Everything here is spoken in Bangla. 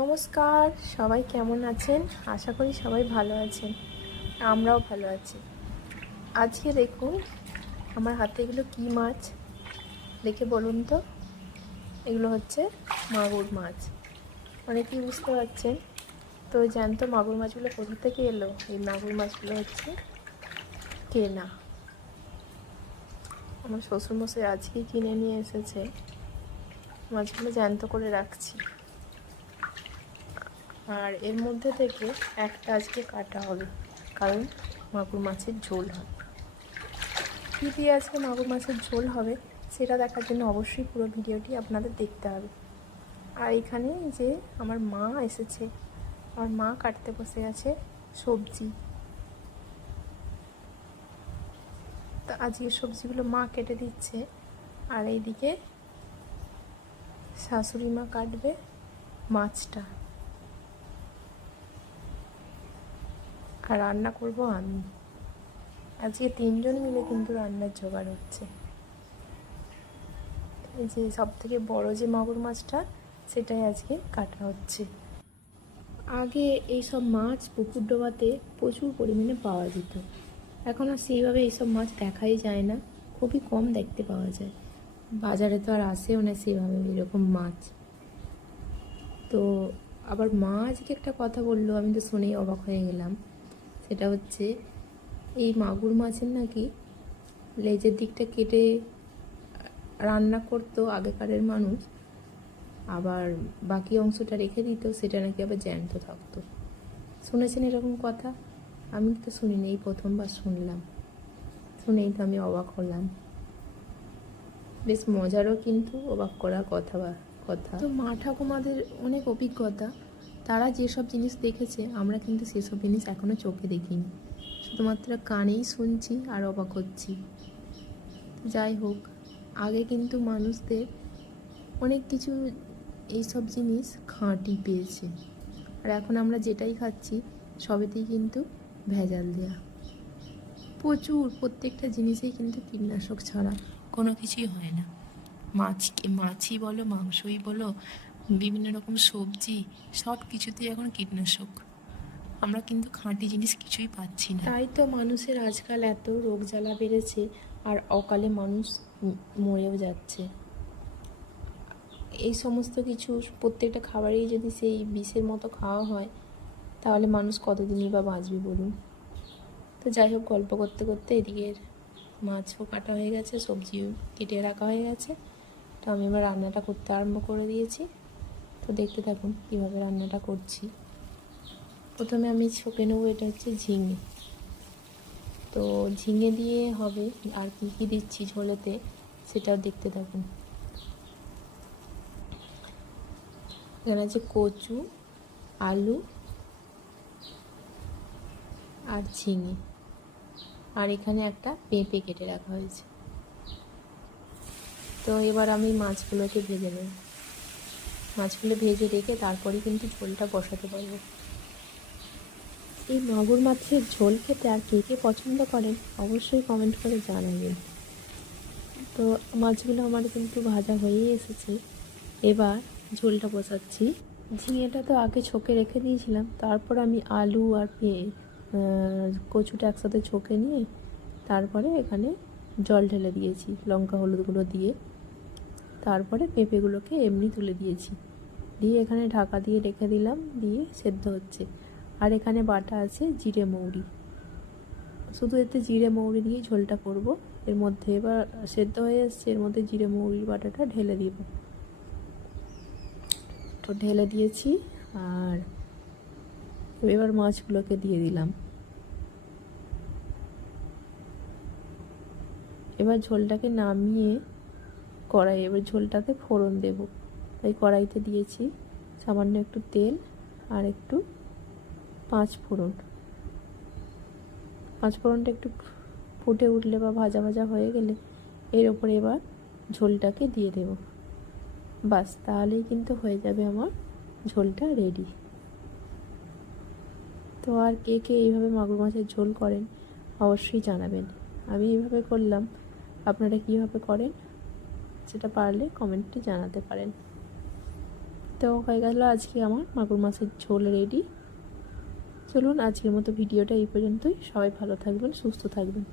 নমস্কার, সবাই কেমন আছেন? আশা করি সবাই ভালো আছেন। আমরাও ভালো আছি। আজকে দেখুন আমার হাতে এগুলো কী মাছ, দেখে বলুন তো। এগুলো হচ্ছে মাগুর মাছ। অনেকেই বুঝতে পারছেন। তো জ্যান্ত মাগুর মাছগুলো কোথা থেকে এলো? এই মাগুর মাছগুলো হচ্ছে কেনা। আমার শ্বশুরমশাই আজকেই কিনে নিয়ে এসেছে। মাছগুলো জ্যান্ত করে রাখছি। আর এর মধ্যে থেকে একটা আজকে কাটা হবে, কারণ মাগুর মাছের ঝোল হবে। কী দিয়ে আজকে মাগুর মাছের ঝোল হবে সেটা দেখার জন্য অবশ্যই পুরো ভিডিওটি আপনাদের দেখতে হবে। আর এখানে যে আমার মা এসেছে, আমার মা কাটতে বসে গেছে সবজি। তা আজকে সবজিগুলো মা কেটে দিচ্ছে, আর এইদিকে শাশুড়ি মা কাটবে মাছটা, আর রান্না করব আমি। আজকে 3 জন মিলে কিন্তু রান্নার জোগাড় হচ্ছে। এই যে সবথেকে বড় যে মাগুর মাছটা, সেটাই আজকে কাটা হচ্ছে। আগে এইসব মাছ পুকুর ডোবাতে প্রচুর পরিমাণে পাওয়া যেত। এখন আর সেইভাবে এইসব মাছ দেখাই যায় না, খুবই কম দেখতে পাওয়া যায়। বাজারে তো আর আসেও না সেইভাবে এরকম মাছ। তো আবার মা আজকে একটা কথা বললো, আমি তো শুনেই অবাক হয়ে গেলাম। সেটা হচ্ছে এই মাগুর মাছের নাকি লেজের দিকটা কেটে রান্না করতো আগেকারের মানুষ, আবার বাকি অংশটা রেখে দিত, সেটা নাকি আবার জ্যান্ত থাকতো। শুনেছেন এরকম কথা? আমি তো শুনিনি, এই প্রথমবার শুনলাম। শুনেই তো আমি অবাক হলাম। বেশ মজারও, কিন্তু অবাক করা কথা। তো মা ঠাকুমাদের অনেক অভিজ্ঞতা, তারা যেসব জিনিস দেখেছে আমরা কিন্তু সেসব জিনিস এখনও চোখে দেখিনি, শুধুমাত্র কানেই শুনছি আর অবাক হচ্ছি। যাই হোক, আগে কিন্তু মানুষদের অনেক কিছু এইসব জিনিস খাঁটি পেয়েছে, আর এখন আমরা যেটাই খাচ্ছি সবেতেই কিন্তু ভেজাল দেয়া। প্রত্যেকটা জিনিসেই কিন্তু কীটনাশক ছাড়া কোনো কিছুই হয় না। মাছই বলো, মাংসই বলো, বিভিন্ন রকম সবজি, সব কিছুতেই এখন কীটনাশক। আমরা কিন্তু খাঁটি জিনিস কিছুই পাচ্ছি না। তাই তো মানুষের আজকাল এত রোগ জ্বালা বেড়েছে, আর অকালে মানুষ মরেও যাচ্ছে। এই সমস্ত কিছু প্রত্যেকটা খাবারেই যদি সেই বিষের মতো খাওয়া হয়, তাহলে মানুষ কতদিনই বা বাঁচবে বলুন। তো যাই হোক, গল্প করতে করতে এদিকের মাছও কাটা হয়ে গেছে, সবজিও কেটে রাখা হয়ে গেছে। তো আমি এবার রান্নাটা করতে আরম্ভ করে দিয়েছি। তো দেখতে থাকুন কীভাবে রান্নাটা করছি। প্রথমে আমি ছকে নেবো, এটা হচ্ছে ঝিঙে। তো ঝিঙে দিয়ে হবে, আর কী কী দিচ্ছি ঝোলেতে সেটাও দেখতে থাকুন। এখানে আছে কচু, আলু আর ঝিঙে, আর এখানে একটা পেঁপে কেটে রাখা হয়েছে। তো এবার আমি মাছগুলোকে ভেজে নেব। মাছগুলো ভেজে রেখে তারপরে কিন্তু ঝোলটা বসাতে পারবো। এই মাগুর মাছের ঝোল খেতে আর কে কে পছন্দ করেন অবশ্যই কমেন্ট করে জানাবেন। তো মাছগুলো আমার কিন্তু ভাজা হয়েই এসেছে, এবার ঝোলটা বসাচ্ছি। ঝিঙেটা তো আগে ছকে রেখে দিয়েছিলাম, তারপর আমি আলু আর কচুটা একসাথে ছকে নিয়ে তারপরে এখানে জল ঢেলে দিয়েছি, লঙ্কা হলুদগুলো দিয়ে। তারপরে পেঁপেগুলোকে এমনি তুলে দিয়েছি, দিয়ে এখানে ঢাকা দিয়ে রেখে দিলাম, দিয়ে সেদ্ধ হচ্ছে। আর এখানে বাটা আছে জিরে মৌরি, শুধু এতে জিরে মৌরি দিয়েই ঝোলটা করব। এর মধ্যে এবার সেদ্ধ হয়ে এসছে, এর মধ্যে জিরে মৌরির বাটাটা ঢেলে দিব। তো ঢেলে দিয়েছি, আর এবার মাছগুলোকে দিয়ে দিলাম। এবার ঝোলটাকে নামিয়ে এবার ঝোলটাতে ফোড়ন দেব। তাই কড়াইতে দিয়েছি সামান্য একটু তেল আর একটু পাঁচফোড়নটা একটু ফুটে উঠলে বা ভাজা ভাজা হয়ে গেলে এর ওপরে এবার ঝোলটাকে দিয়ে দেব। বাস, তাহলেই কিন্তু হয়ে যাবে আমার ঝোলটা রেডি। তো আর কে কে এইভাবে মাগুর মাছের ঝোল করেন অবশ্যই জানাবেন। আমি এইভাবে করলাম, আপনারা কীভাবে করেন সেটা পারলে কমেন্টে জানাতে পারেন। তো হয়ে গেল আজকে আমার মাগুর মাছের ঝোল রেডি। চলুন আজকের মতো ভিডিওটা এই পর্যন্তই। সবাই ভালো থাকবেন, সুস্থ থাকবেন।